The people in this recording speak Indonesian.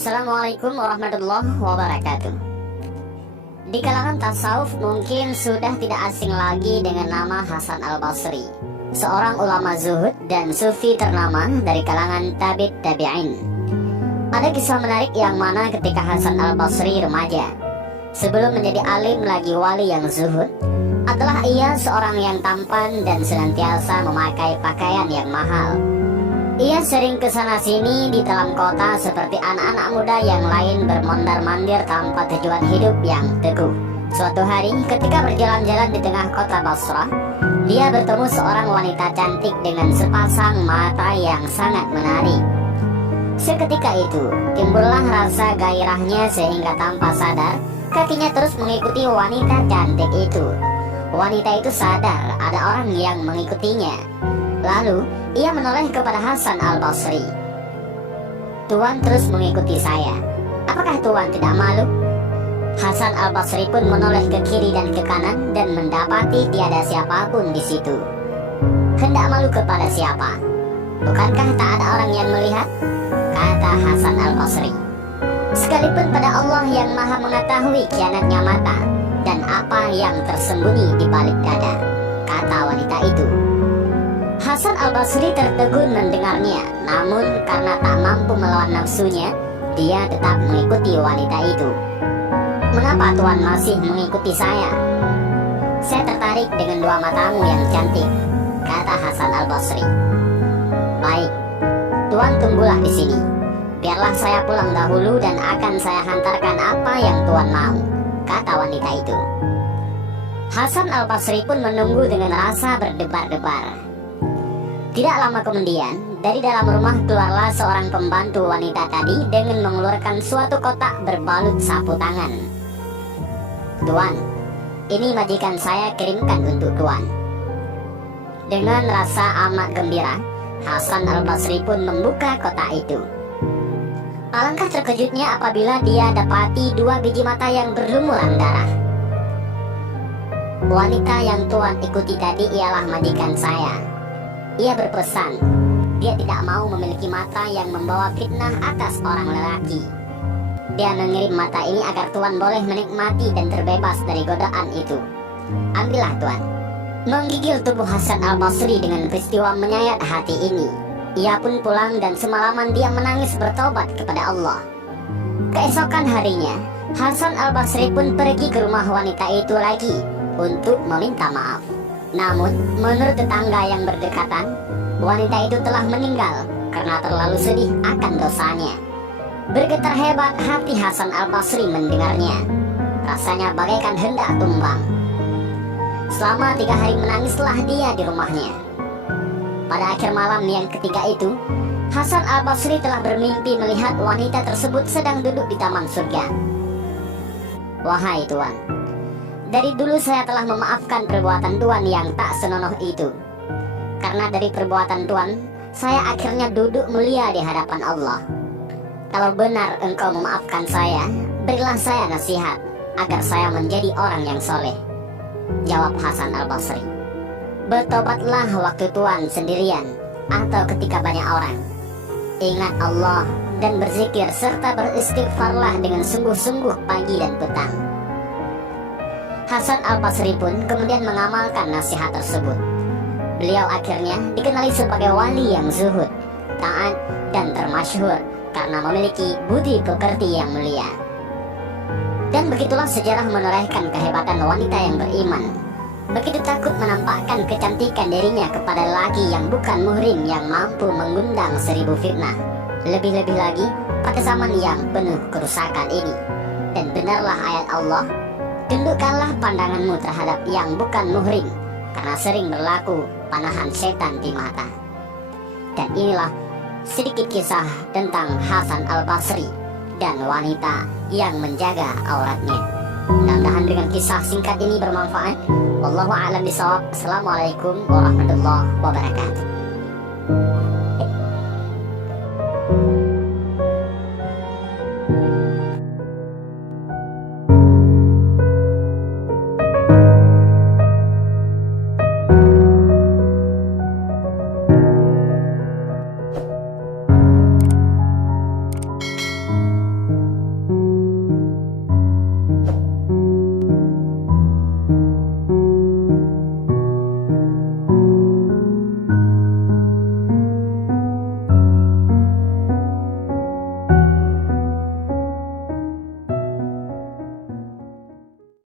Assalamualaikum warahmatullahi wabarakatuh. Di kalangan tasawuf mungkin sudah tidak asing lagi dengan nama Hasan al-Basri, seorang ulama zuhud dan sufi ternama dari kalangan tabi'in. Ada kisah menarik yang mana ketika Hasan al-Basri remaja, sebelum menjadi alim lagi wali yang zuhud, adalah ia seorang yang tampan dan senantiasa memakai pakaian yang mahal. Ia sering kesana sini di dalam kota seperti anak-anak muda yang lain bermondar-mandir tanpa tujuan hidup yang teguh. Suatu hari ketika berjalan-jalan di tengah kota Basrah, dia bertemu seorang wanita cantik dengan sepasang mata yang sangat menarik. Seketika itu timbullah rasa gairahnya sehingga tanpa sadar kakinya terus mengikuti wanita cantik itu. Wanita itu sadar ada orang yang mengikutinya. Lalu ia menoleh kepada Hasan al-Basri. "Tuan terus mengikuti saya. Apakah Tuan tidak malu?" Hasan al-Basri pun menoleh ke kiri dan ke kanan dan mendapati tiada siapapun di situ. "Hendak malu kepada siapa? Bukankah tak ada orang yang melihat?" kata Hasan al-Basri. "Sekalipun pada Allah yang maha mengetahui kianatnya mata dan apa yang tersembunyi di balik dada," kata wanita itu. Hasan al-Basri tertegun mendengarnya, namun karena tak mampu melawan nafsunya, dia tetap mengikuti wanita itu. "Mengapa Tuan masih mengikuti saya?" "Saya tertarik dengan dua matamu yang cantik," kata Hasan al-Basri. "Baik, Tuan tunggulah di sini. Biarlah saya pulang dahulu dan akan saya hantarkan apa yang Tuan mau," kata wanita itu. Hasan al-Basri pun menunggu dengan rasa berdebar-debar. Tidak lama kemudian, dari dalam rumah keluarlah seorang pembantu wanita tadi dengan mengeluarkan suatu kotak berbalut sapu tangan. "Tuan, ini majikan saya kirimkan untuk Tuan." Dengan rasa amat gembira, Hasan al-Basri pun membuka kotak itu. Alangkah terkejutnya apabila dia dapati dua biji mata yang berlumuran darah. "Wanita yang Tuan ikuti tadi ialah majikan saya. Ia berpesan, dia tidak mau memiliki mata yang membawa fitnah atas orang lelaki. Dia mengirim mata ini agar Tuan boleh menikmati dan terbebas dari godaan itu. Ambillah Tuan." Menggigil tubuh Hasan al-Basri dengan peristiwa menyayat hati ini. Ia pun pulang dan semalaman dia menangis bertobat kepada Allah. Keesokan harinya, Hasan al-Basri pun pergi ke rumah wanita itu lagi untuk meminta maaf. Namun, menurut tetangga yang berdekatan, wanita itu telah meninggal karena terlalu sedih akan dosanya. Bergetar hebat hati Hasan al-Basri mendengarnya. Rasanya bagaikan hendak tumbang. Selama 3 hari menangislah dia di rumahnya. Pada akhir malam yang ketiga itu, Hasan al-Basri telah bermimpi melihat wanita tersebut sedang duduk di taman surga. "Wahai Tuan, dari dulu saya telah memaafkan perbuatan Tuan yang tak senonoh itu. Karena dari perbuatan Tuan, saya akhirnya duduk mulia di hadapan Allah. Kalau benar engkau memaafkan saya, berilah saya nasihat agar saya menjadi orang yang soleh," jawab Hasan al-Basri. "Bertobatlah waktu Tuan sendirian atau ketika banyak orang. Ingat Allah dan berzikir serta beristighfarlah dengan sungguh-sungguh pagi dan petang." Hasan al-Basri pun kemudian mengamalkan nasihat tersebut. Beliau akhirnya dikenali sebagai wali yang zuhud, taat, dan termasyhur karena memiliki budi pekerti yang mulia. Dan begitulah sejarah menorehkan kehebatan wanita yang beriman. Begitu takut menampakkan kecantikan dirinya kepada lelaki yang bukan muhrim yang mampu mengundang 1000 fitnah. Lebih-lebih lagi pada zaman yang penuh kerusakan ini. Dan benarlah ayat Allah, "Tundukkanlah pandanganmu terhadap yang bukan muhrim, karena sering berlaku panahan setan di mata." Dan inilah sedikit kisah tentang Hasan al-Basri dan wanita yang menjaga auratnya. Mudah-mudahan dengan kisah singkat ini bermanfaat. Wallahu a'lam bishawab. Assalamualaikum warahmatullahi wabarakatuh.